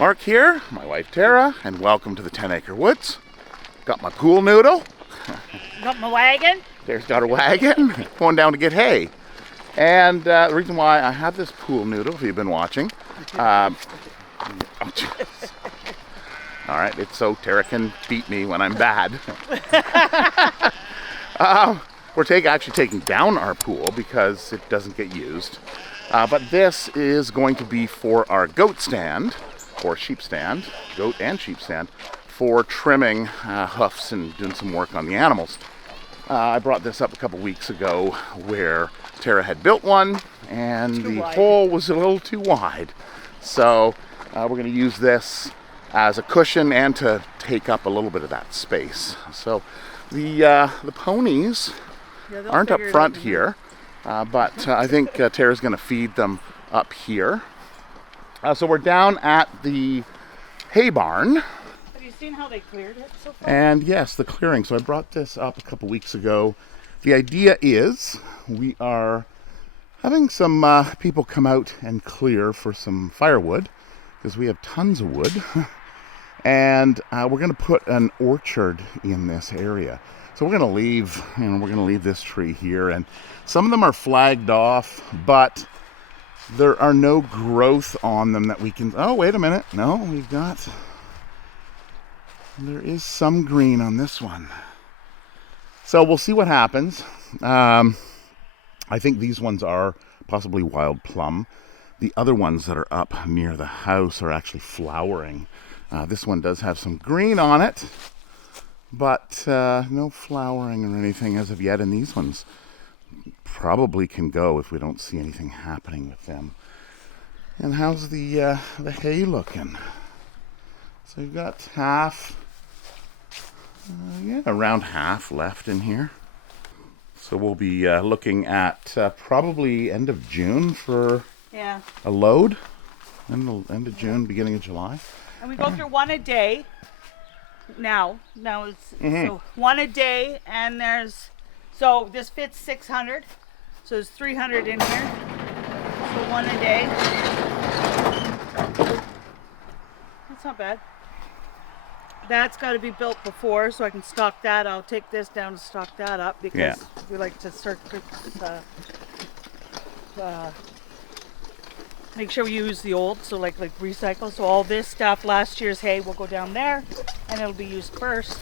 Mark here, my wife Tara, and welcome to the 10 Acre Woods. Got my pool noodle. Got my wagon. There's got a wagon. Going down to get hay. And the reason why I have this pool noodle, if you've been watching, all right, it's so Tara can beat me when I'm bad. We're actually taking down our pool because it doesn't get used. But this is going to be for our goat stand, or sheep stand, goat and sheep stand, for trimming hoofs and doing some work on the animals. I brought this up a couple weeks ago where Tara had built one and the hole was a little too wide. So we're going to use this as a cushion and to take up a little bit of that space. So the ponies aren't up front here, but I think Tara's going to feed them up here. So we're down at the hay barn. Have you seen how they cleared it so far? And yes, the clearing. So I brought this up a couple weeks ago. The idea is we are having some people come out and clear for some firewood because we have tons of wood. And we're going to put an orchard in this area. So we're going to leave, this tree here, and some of them are flagged off, but there are no growth on them that we can. Oh, wait a minute! No, there is some green on this one. So we'll see what happens. I think these ones are possibly wild plum. The other ones that are up near the house are actually flowering. This one does have some green on it, but no flowering or anything as of yet. And these ones probably can go if we don't see anything happening with them. And how's the hay looking? So you've got half, around half left in here. So we'll be looking at probably end of June for a load. End of June, beginning of July. And we go through one a day. Now it's so one a day, and so this fits 600, so there's 300 in here. So one a day. That's not bad. That's got to be built before, so I can stock that. I'll take this down and stock that up because we like to make sure we use the old, so like recycle. So all this stuff, last year's hay, will go down there, and it'll be used first.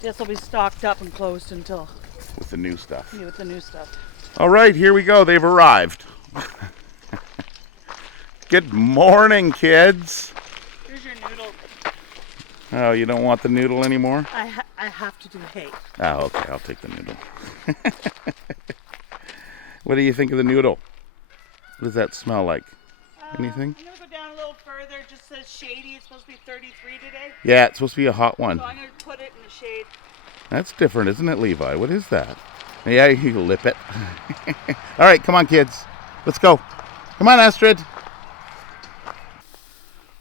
This will be stocked up and closed until with the new stuff. Yeah, with the new stuff. All right, here we go. They've arrived. Good morning, kids. Here's your noodle. Oh, you don't want the noodle anymore? I have to do hay. Oh, okay. I'll take the noodle. What do you think of the noodle? What does that smell like? Anything? I'm going to go down a little further. It just says shady. It's supposed to be 33 today. Yeah, it's supposed to be a hot one. So I'm going to put it in the shade. That's different, isn't it, Levi? What is that? Yeah, you lip it. All right, come on, kids. Let's go. Come on, Astrid.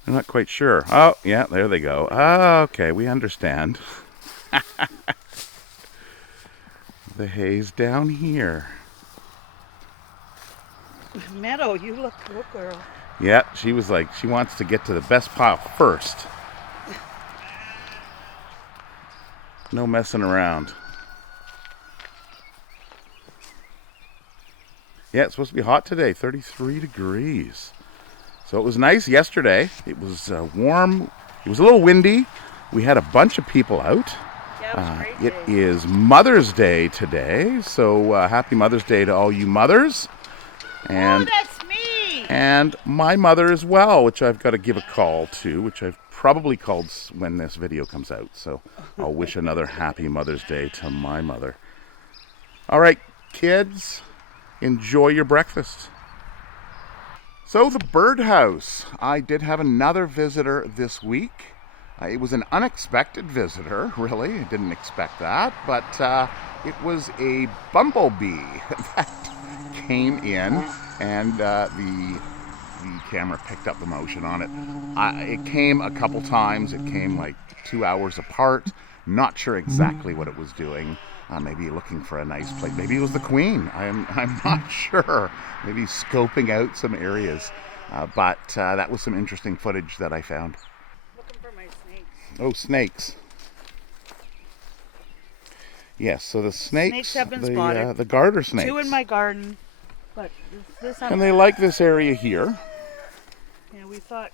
I'm not quite sure. Oh, yeah, there they go. Oh, okay, we understand. The hay's down here. Meadow, you look good, girl. Yeah, she was like, she wants to get to the best pile first. No messing around. Yeah, it's supposed to be hot today, 33 degrees. So it was nice yesterday. It was warm. It was a little windy. We had a bunch of people out. Yeah, it was a great It day. is Mother's Day today, so happy Mother's Day to all you mothers. And that's me! And my mother as well, which I've got to give a call to, which I've probably called when this video comes out. So I'll wish another happy Mother's Day to my mother. All right, kids, enjoy your breakfast. So the birdhouse. I did have another visitor this week. It was an unexpected visitor, really. I didn't expect that, but it was a bumblebee that came in, and the camera picked up the motion on it. It came a couple times. It came like 2 hours apart. Not sure exactly what it was doing. Maybe looking for a nice place. Maybe it was the queen. I'm not sure. Maybe scoping out some areas. But that was some interesting footage that I found. Oh, snakes. Yes, so the snakes have been spotted. The garter snakes. 2 in my garden, but this and they like this area here. Yeah, we thought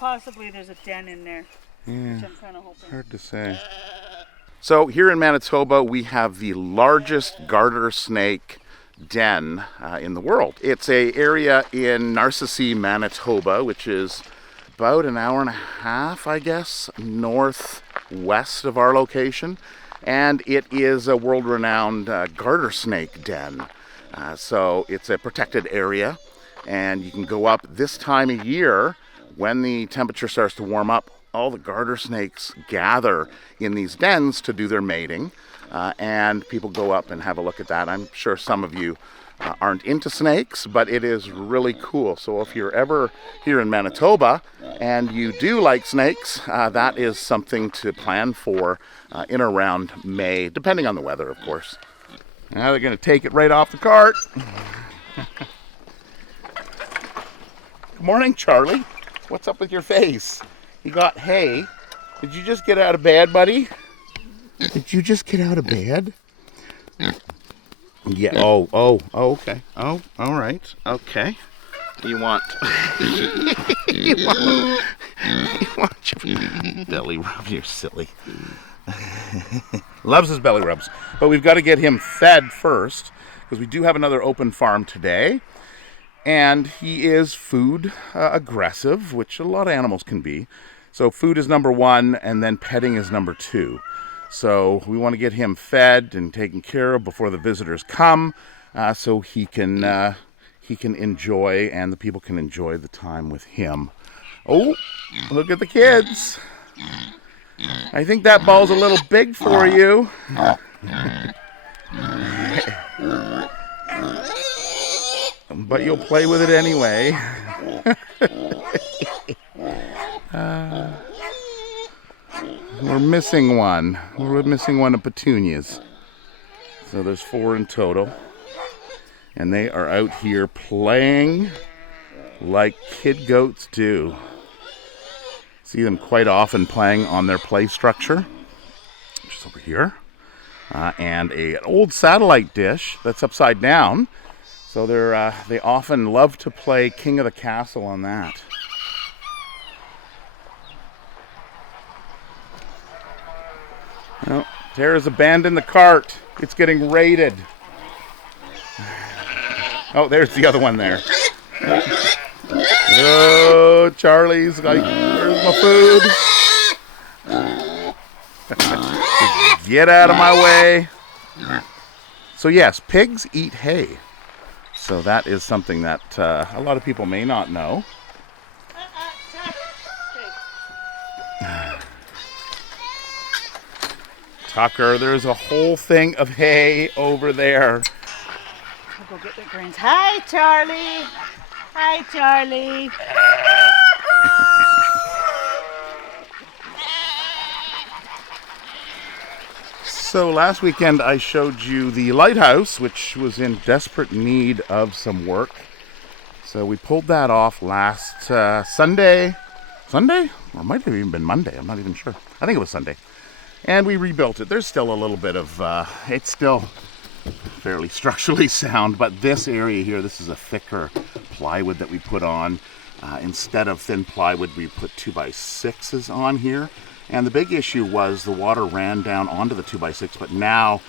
possibly there's a den in there. Yeah, Which I'm kind of hoping. hard to say. So here in Manitoba, we have the largest garter snake den in the world. It's a area in Narcissi, Manitoba, which is about an hour and a half, I guess, northwest of our location. And it is a world-renowned garter snake den. So it's a protected area, and you can go up this time of year when the temperature starts to warm up. All the garter snakes gather in these dens to do their mating, and people go up and have a look at that. I'm sure some of you aren't into snakes, but it is really cool. So if you're ever here in Manitoba and you do like snakes, that is something to plan for in around May, depending on the weather, of course. Now they're going to take it right off the cart. Good morning, Charlie. What's up with your face? You got hay. Did you just get out of bed, buddy? Did you just get out of bed? Yeah. Oh, okay. Oh, all right. Okay. You want you want your belly rub. You're silly. Loves his belly rubs. But we've got to get him fed first, because we do have another open farm today. And he is food aggressive, which a lot of animals can be. So food is number 1, and then petting is number 2. So we want to get him fed and taken care of before the visitors come, so he can enjoy, and the people can enjoy the time with him. Oh, look at the kids. I think that ball's a little big for you. But you'll play with it anyway. We're missing one. We're missing one of Petunia's. So there's 4 in total. And they are out here playing like kid goats do. See them quite often playing on their play structure, which is over here. And an old satellite dish that's upside down. So they often love to play King of the Castle on that. Oh, Tara's abandoned the cart. It's getting raided. Oh, there's the other one there. Oh, Charlie's like, where's my food? Get out of my way. So yes, pigs eat hay. So that is something that a lot of people may not know. Tucker, there's a whole thing of hay over there. I'll go get the grains. Hi, Charlie. Hi, Charlie. So last weekend I showed you the Lighthouse, which was in desperate need of some work. So we pulled that off last Sunday? Or it might have even been Monday. I'm not even sure. I think it was Sunday. And we rebuilt it. There's still a little bit of, it's still fairly structurally sound, but this area here, this is a thicker plywood that we put on. Instead of thin plywood, we put 2x6s on here. And the big issue was the water ran down onto the 2x6, but now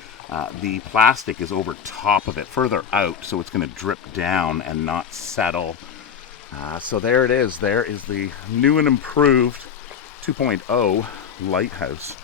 the plastic is over top of it, further out, so it's going to drip down and not settle. So there it is. There is the new and improved 2.0 Lighthouse.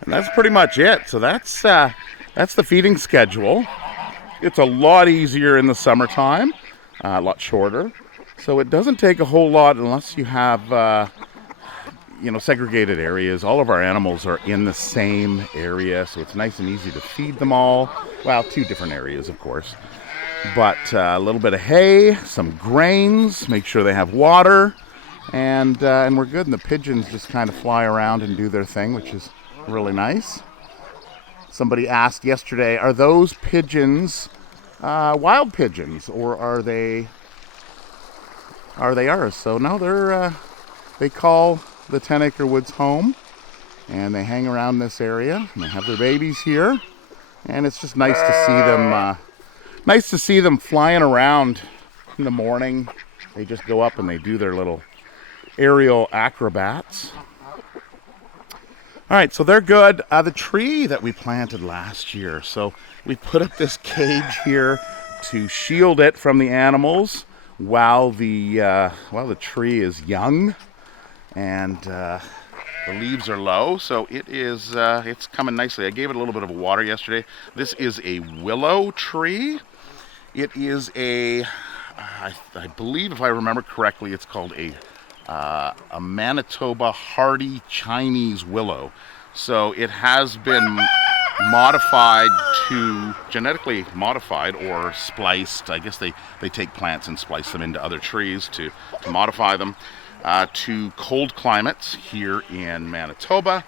And that's pretty much it. So that's the feeding schedule. It's a lot easier in the summertime, a lot shorter. So it doesn't take a whole lot unless you have, segregated areas. All of our animals are in the same area, so it's nice and easy to feed them all. Well, 2 different areas, of course. But a little bit of hay, some grains, make sure they have water, and we're good. And the pigeons just kind of fly around and do their thing, which is really nice. Somebody asked yesterday, are those pigeons wild pigeons, or are they ours? So no, they call the 10 Acre Woods home, and they hang around this area, and they have their babies here, and it's just nice to see them. Nice to see them flying around in the morning. They just go up and they do their little aerial acrobats. All right, so they're good. The tree that we planted last year, so we put up this cage here to shield it from the animals while the tree is young and the leaves are low. So it's coming nicely. I gave it a little bit of water yesterday. This is a willow tree. It is I believe, if I remember correctly, it's called a Manitoba hardy Chinese willow. So it has been genetically modified or spliced. I guess they take plants and splice them into other trees to modify them to cold climates here in Manitoba.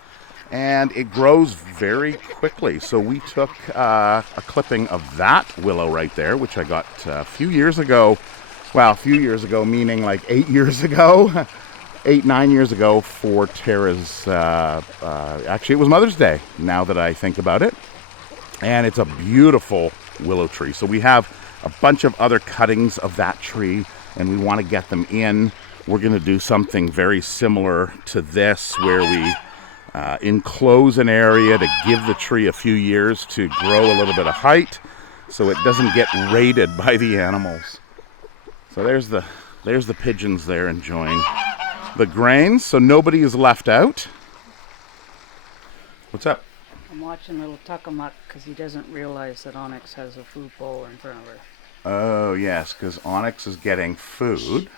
And it grows very quickly. So we took a clipping of that willow right there, which I got a few years ago. Well, a few years ago, meaning like 8 years ago, 9 years ago for Tara's, actually it was Mother's Day, now that I think about it. And it's a beautiful willow tree. So we have a bunch of other cuttings of that tree, and we want to get them in. We're going to do something very similar to this, where we enclose an area to give the tree a few years to grow a little bit of height so it doesn't get raided by the animals. So there's the pigeons there enjoying the grains, so nobody is left out. What's up? I'm watching little Tuckamuck because he doesn't realize that Onyx has a food bowl in front of her. Oh yes, because Onyx is getting food.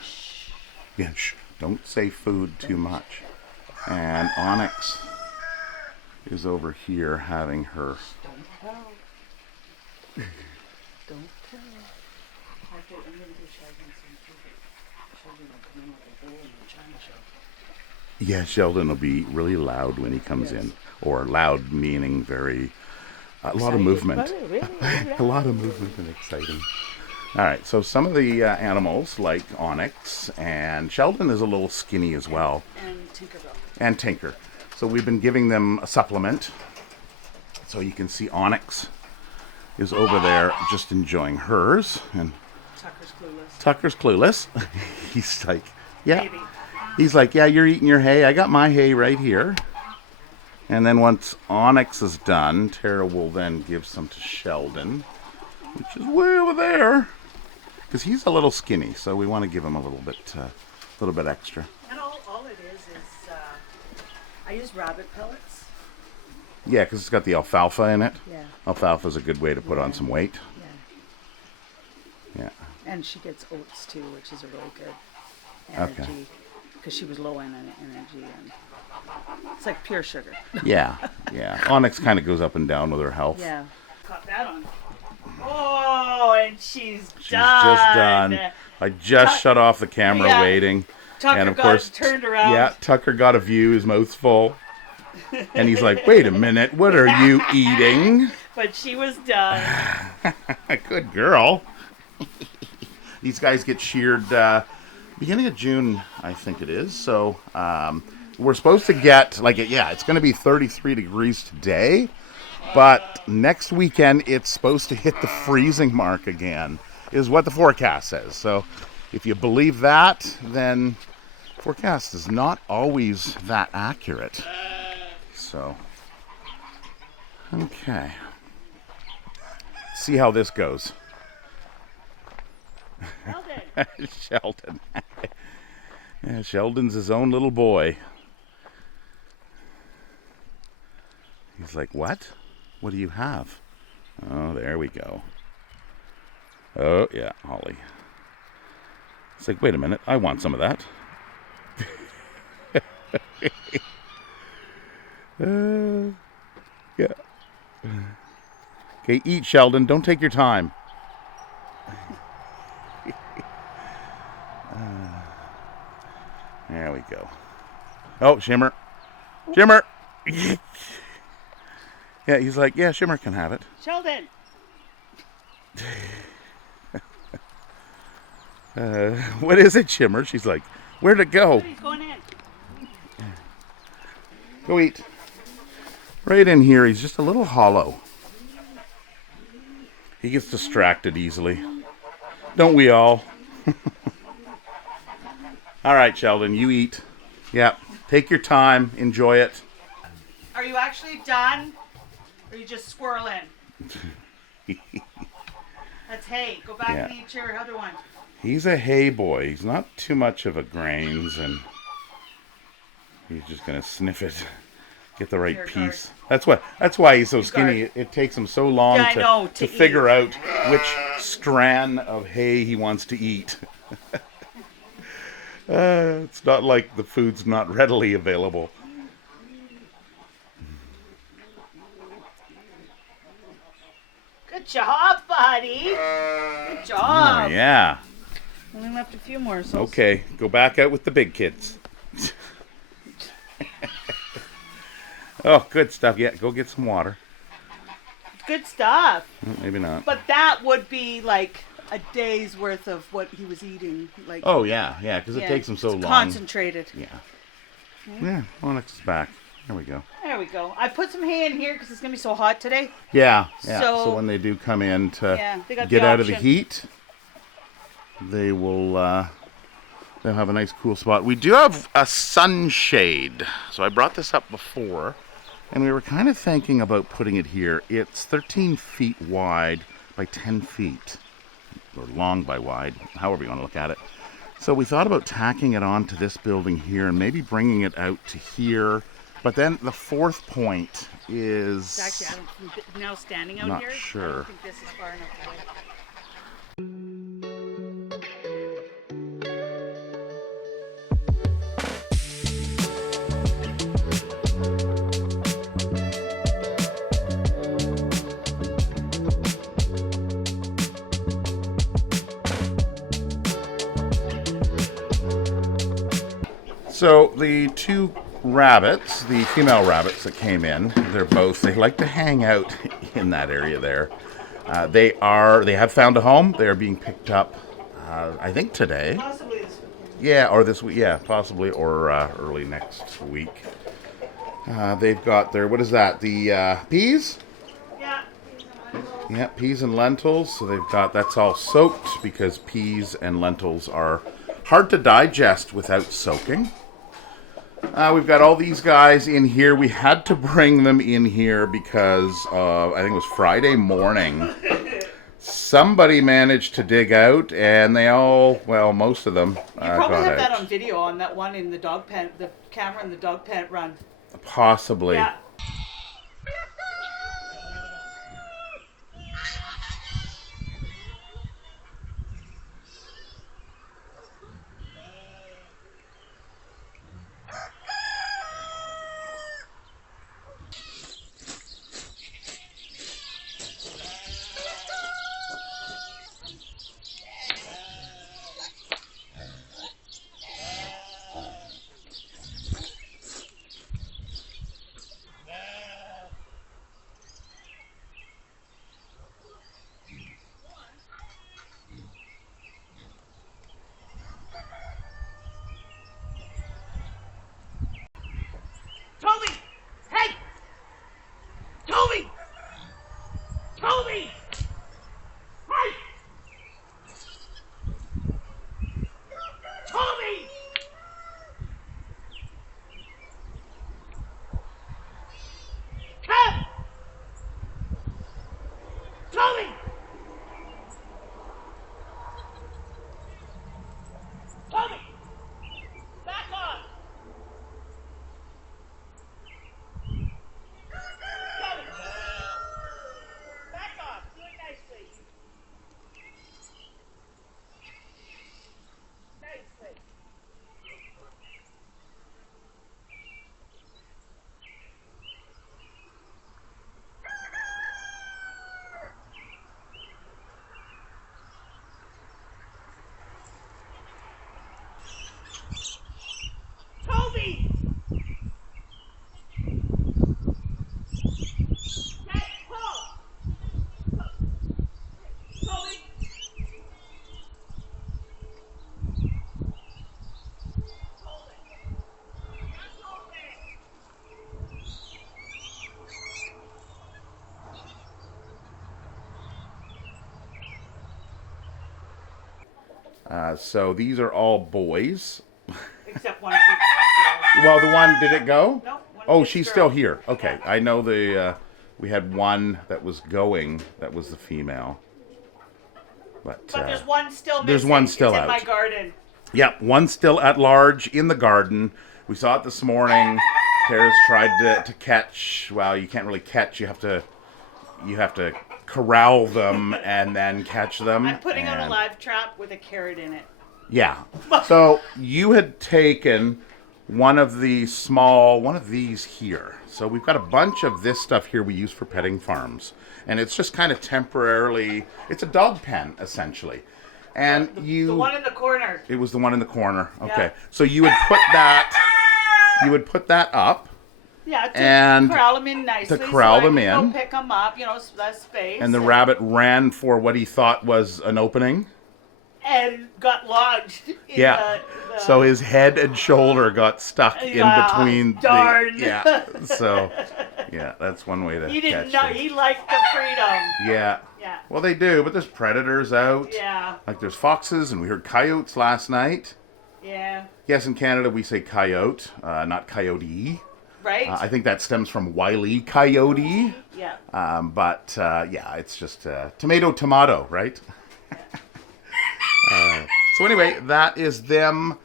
Yeah, shh, don't say food too much. And Onyx is over here having her. Don't tell. Don't tell. I'm going to give Sheldon some food. Sheldon will come in with a bowl and a china shell. Yeah, Sheldon will be really loud when he comes in. Or loud meaning very, a lot of movement. A lot of movement and exciting. All right, so some of the animals, like Onyx, and Sheldon is a little skinny as well. And Tinkerbell. And Tinker. So we've been giving them a supplement. So you can see Onyx is over there just enjoying hers. And Tucker's clueless. He's like, yeah. Maybe. He's like, yeah, you're eating your hay. I got my hay right here. And then once Onyx is done, Tara will then give some to Sheldon, which is way over there. Because he's a little skinny, so we want to give him a little bit extra. And all it is I use rabbit pellets. Yeah, because it's got the alfalfa in it. Yeah. Alfalfa is a good way to put on some weight. Yeah. Yeah. And she gets oats too, which is a really good energy. Because she was low in energy, and it's like pure sugar. Yeah. Onyx kind of goes up and down with her health. Yeah. Caught that on. Oh, and she's She's done. just done. I just shut off the camera waiting. Tucker and of got course, turned around. Yeah, Tucker got a view, his mouth's full. And he's like, wait a minute, what are you eating? But she was done. Good girl. These guys get sheared beginning of June, I think it is. So we're supposed to get, it's going to be 33 degrees today. But next weekend, it's supposed to hit the freezing mark again, is what the forecast says. So if you believe that, then forecast is not always that accurate. So, okay. See how this goes. Sheldon. Yeah, Sheldon's his own little boy. He's like, what? What do you have? Oh, there we go. Oh, yeah, Holly. It's like, wait a minute, I want some of that. Yeah. Okay, eat, Sheldon. Don't take your time. we go. Oh, Shimmer. Shimmer! Yeah, he's like, yeah, Shimmer can have it. Sheldon. What is it, Shimmer? She's like, where'd it go? He's going in. Go eat. Right in here, he's just a little hollow. He gets distracted easily. Don't we all? All right, Sheldon, you eat. Yeah, take your time, enjoy it. Are you actually done? Or are you just squirreling? That's hay. Go back and eat your other one. He's a hay boy. He's not too much of a grains, and he's just gonna sniff it, get the right piece. That's why he's so skinny. It takes him so long to figure out which strand of hay he wants to eat. It's not like the food's not readily available. Good job, buddy. Good job. Oh, yeah. Only left a few more. So Okay, go back out with the big kids. Oh, good stuff. Yeah, go get some water. good stuff. Maybe not. But that would be like a day's worth of what he was eating. Like, Oh, yeah, because it takes him so long. Concentrated. Yeah. Yeah, Onyx is back. There we go. There we go. I put some hay in here because it's going to be so hot today. Yeah. So So when they do come in to they got get the out of the option. heat, they will they'll have a nice cool spot. We do have a sunshade. So I brought this up before, and we were kind of thinking about putting it here. It's 13 feet wide by 10 feet, or long by wide, however you want to look at it. So we thought about tacking it onto this building here and maybe bringing it out to here. But then the fourth point is... Actually, I'm now standing out Not here. sure. I don't think this is far enough away. So the two rabbits, the female rabbits that came in, they like to hang out in that area there. They have found a home. They are being picked up, I think today. Possibly this weekend. Yeah, or this week. Yeah, possibly, or early next week. They've got their, what is that? The peas? Yeah. Yeah, peas and lentils. So they've got, that's all soaked because peas and lentils are hard to digest without soaking. We've got all these guys in here. We had to bring them in here because I think it was Friday morning. Somebody managed to dig out, and they all, well, most of them You probably got have that out. on video on that one in the dog pen, the camera in the dog pen run. Possibly. Yeah. So these are all boys. Except one fits. Well, the one, did it go? No. One Oh, fits she's girl. still here. Okay. Yeah. I know we had one that was going, that was the female. But there's one still missing. there's one still it's out. in my garden. Yep, one still at large in the garden. We saw it this morning. Tara's tried to catch. Well, you can't really catch. You have to corral them and then catch them. I'm putting out a and- live trap with a carrot in it. Yeah. So you had taken one of these here. So we've got a bunch of this stuff here we use for petting farms. And it's just kind of temporarily, it's a dog pen, essentially. And The one in the corner. it was the one in the corner. Okay. Yeah. So you would put that up. Yeah, to And corral them in nicely. to corral so I them can in. Go pick them up, less space. And the rabbit ran for what he thought was an opening. And got lodged in Yeah. the So his head and shoulder got stuck Yeah, in between. darn. Yeah. So, yeah, that's one way to he didn't catch know. them. He liked the freedom. Yeah. Yeah. Well, they do, but there's predators out. Yeah. Like there's foxes, and we heard coyotes last night. Yeah. Yes, in Canada we say coyote, not coyote. Right? I think that stems from Wile E. Coyote. yeah. But yeah, it's just tomato, right? So anyway, that is them.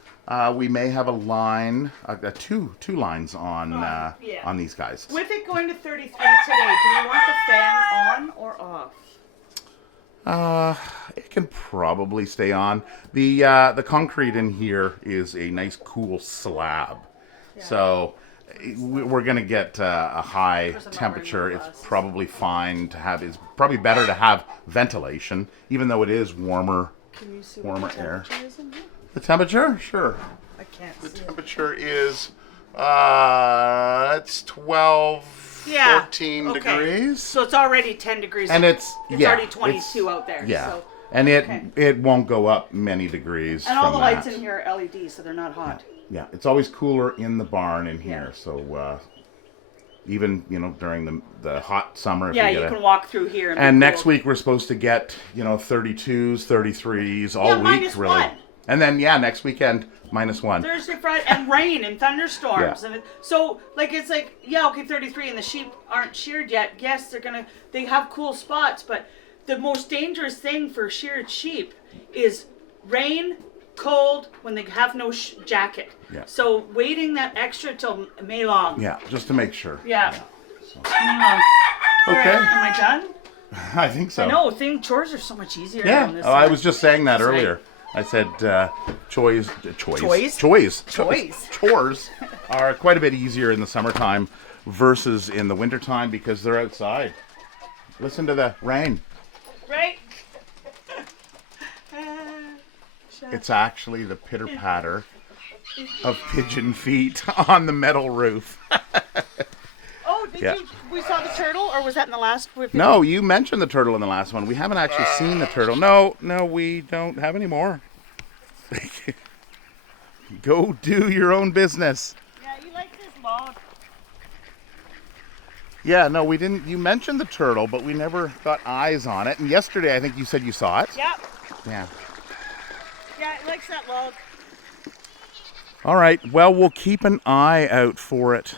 We may have a line, two lines on yeah. on these guys. With it going to 33 today, do we want the fan on or off? It can probably stay on. The concrete in here is a nice cool slab, so we're gonna get a high course, I'm not temperature. wearing my It's glasses. probably fine to have. It's probably better to have ventilation, even though it is warmer. Can you see Warmer what the air. temperature is in here? The temperature, sure. I can't The see it. temperature is it's 12, Yeah. 14 Okay. degrees. So it's already 10 degrees. And it's already 22 out there. Yeah. So. And Okay. it won't go up many degrees. And all from the lights that. in here are LED, so they're not hot. Yeah, it's always cooler in the barn in here. Yeah. So even during the hot summer. If Yeah, we you get can walk through here. And, And be next cool. week we're supposed to get 32s, 33s all Yeah, week minus really. one. And then next weekend -1. Thursday, Friday, and rain and thunderstorms, Yeah. and so it's like 33, and the sheep aren't sheared yet. Yes, they have cool spots, but the most dangerous thing for sheared sheep is rain, cold, when they have no jacket. Yeah. So waiting that extra till May long. Yeah, just to make sure. Yeah. So. May long. All right, Okay. am I done? I think so. I know. Chores are so much easier. Yeah. On this Oh, I side. was just saying that That's right. earlier. I said chores are quite a bit easier in the summertime versus in the wintertime because they're outside. Listen to the rain. Right. It's actually the pitter-patter of pigeon feet on the metal roof. Oh, did we saw the turtle, or was that in the last? No, you mentioned the turtle in the last one. We haven't actually seen the turtle. No, we don't have any more. Go do your own business. Yeah, you like this log. Yeah, no, we didn't. You mentioned the turtle, but we never got eyes on it. And yesterday, I think you said you saw it. Yeah. Yeah. Yeah, it likes that log. All right. Well, we'll keep an eye out for it.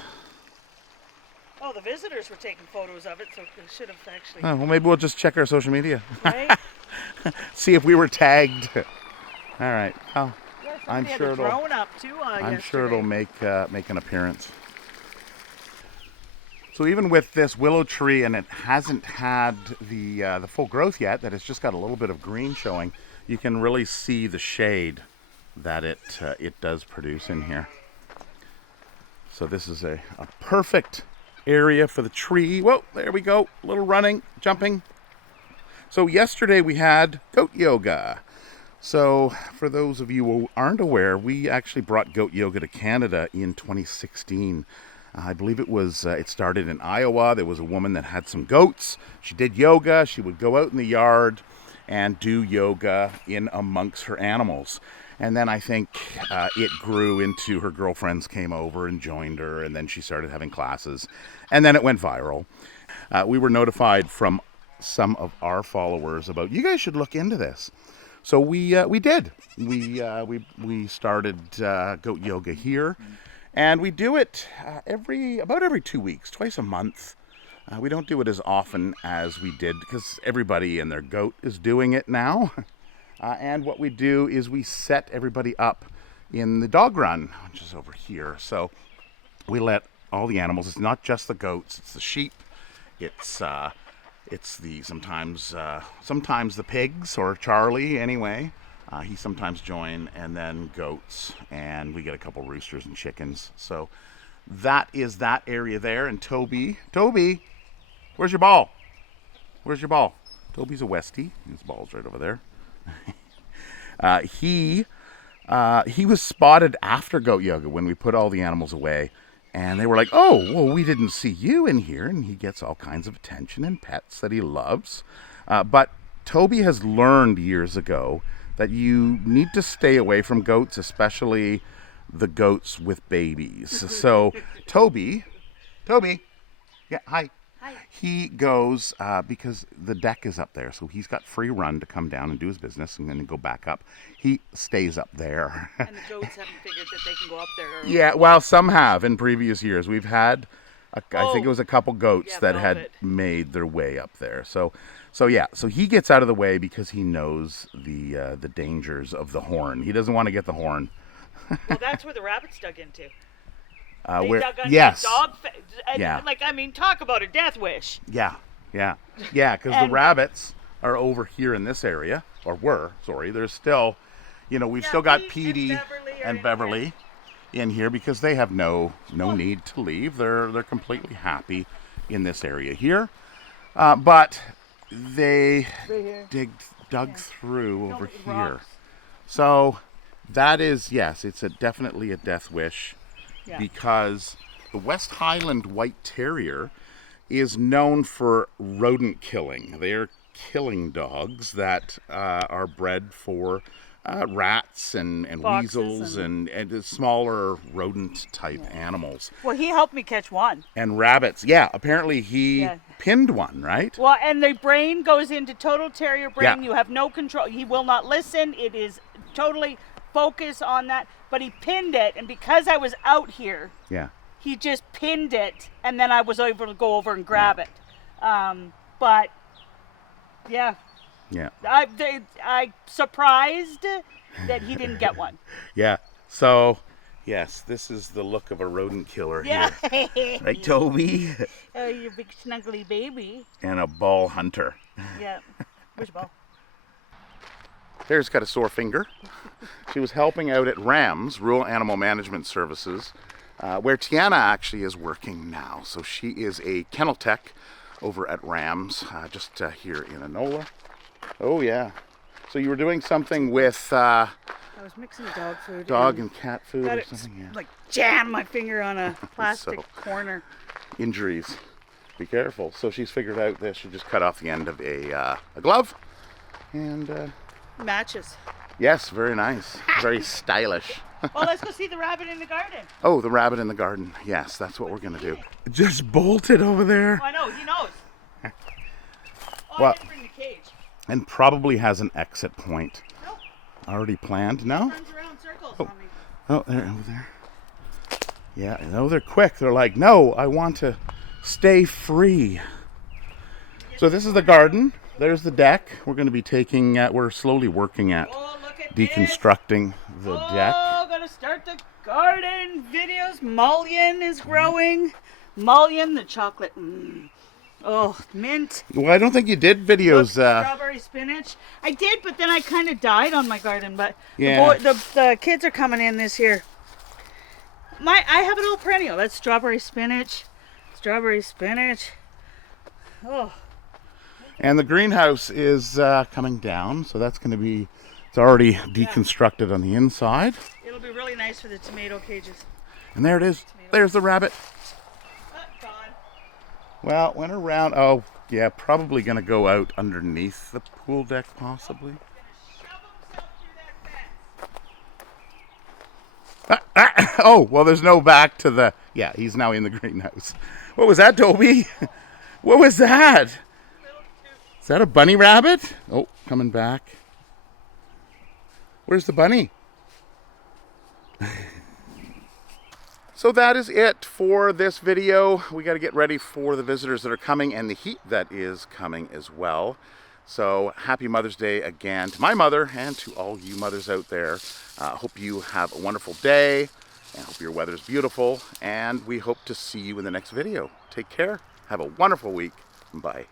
Oh, the visitors were taking photos of it, so they should have actually. Oh, well, maybe we'll just check our social media. Right? See if we were tagged. All right. Oh, Yeah, I'm somebody had sure a it'll. drone up too. I'm sure it'll yesterday. make an appearance. So even with this willow tree, and it hasn't had the full growth yet, that it's just got a little bit of green showing, you can really see the shade that it does produce in here. So this is a perfect area for the tree. Whoa, there we go. A little running, jumping. So yesterday we had goat yoga. So for those of you who aren't aware, we actually brought goat yoga to Canada in 2016. I believe it started in Iowa. There was a woman that had some goats. She did yoga. She would go out in the yard and do yoga in amongst her animals. And then I think it grew into her girlfriends came over and joined her, and then she started having classes. And then it went viral. We were notified from some of our followers about, you guys should look into this. So we did. We started goat yoga here, and we do it about every 2 weeks, twice a month. We don't do it as often as we did because everybody and their goat is doing it now. And what we do is we set everybody up in the dog run, which is over here. So we let all the animals, it's not just the goats, it's the sheep, it's the sometimes the pigs, or Charlie anyway. He sometimes join, and then goats, and we get a couple roosters and chickens. So that is that area there. And Toby, where's your ball? Where's your ball? Toby's a Westie. His ball's right over there. He was spotted after goat yoga when we put all the animals away, and they were like, "Oh, well, we didn't see you in here." And he gets all kinds of attention and pets that he loves. But Toby has learned years ago that you need to stay away from goats, especially the goats with babies. So Toby, yeah, hi. He goes, because the deck is up there, so he's got free run to come down and do his business and then go back up. He stays up there. And the goats haven't figured that they can go up there. Yeah, well, some have in previous years. We've had, I think it was a couple goats that had made their way up there. So he gets out of the way because he knows the dangers of the horn. He doesn't want to get the horn. Well, that's where the rabbits dug into. Yes. Dog Yeah. Like, I mean, talk about a death wish. Yeah, because the rabbits are over here in this area, or were, sorry. There's still, we've still got Petey and Beverly in here because they have no need to leave. They're completely happy in this area here. But they dug through over here. Rocks. So that is, yes, it's definitely a death wish. Yeah. Because the West Highland White Terrier is known for rodent killing. They're killing dogs that are bred for rats and weasels and smaller rodent type animals. Well, he helped me catch one. And rabbits. Yeah, apparently he pinned one, right? Well, and the brain goes into total terrier brain. Yeah. You have no control. He will not listen. It is totally focus on that. But he pinned it, and because I was out here, he just pinned it, and then I was able to go over and grab it. But yeah, I'm surprised that he didn't get one. Yeah. So yes, this is the look of a rodent killer here, right, Toby? Oh, you big snuggly baby. And a ball hunter. Yeah. Which ball? There's got a sore finger. She was helping out at RAMS, Rural Animal Management Services, where Tiana actually is working now. So she is a kennel tech over at RAMS, just here in Enola. Oh yeah. So you were doing something with I was mixing dog food. Dog and cat food got or it, something. Yeah. like jam my finger on a plastic corner. Injuries. Be careful. So she's figured out that she just cut off the end of a glove, and Matches. yes, very nice, very stylish. Well, let's go see the rabbit in the garden. Oh, the rabbit in the garden. Yes, that's what we're gonna do. Just bolted over there. Oh, I know, he knows. Well, I didn't bring the cage. and probably has an exit point Nope. already planned. No? Runs around circles on me. Oh, there, over there. Yeah, no, they're quick. They're like, no, I want to stay free. So this is the garden. There's the deck. We're going to be we're slowly working at Oh, look at deconstructing the deck. Oh, gonna start the garden videos. Mullion is growing. Mullion, the chocolate. Oh, mint. Well, I don't think you did videos. Strawberry spinach. I did, but then I kind of died on my garden. But Yeah. the kids are coming in this year. I have an old perennial. That's strawberry spinach. Strawberry spinach. Oh. And the greenhouse is coming down, so that's going to be, it's already deconstructed on the inside. It'll be really nice for the tomato cages. And there it is. There's the rabbit. Gone. Well, went around. Oh, yeah, probably going to go out underneath the pool deck, possibly. Oh, well, there's no back to the... Yeah, he's now in the greenhouse. What was that, Toby? What was that? Is that a bunny rabbit? Oh, coming back. Where's the bunny? So that is it for this video. We got to get ready for the visitors that are coming and the heat that is coming as well. So happy Mother's Day again to my mother and to all you mothers out there. Hope you have a wonderful day and hope your weather's beautiful. And we hope to see you in the next video. Take care. Have a wonderful week. Bye.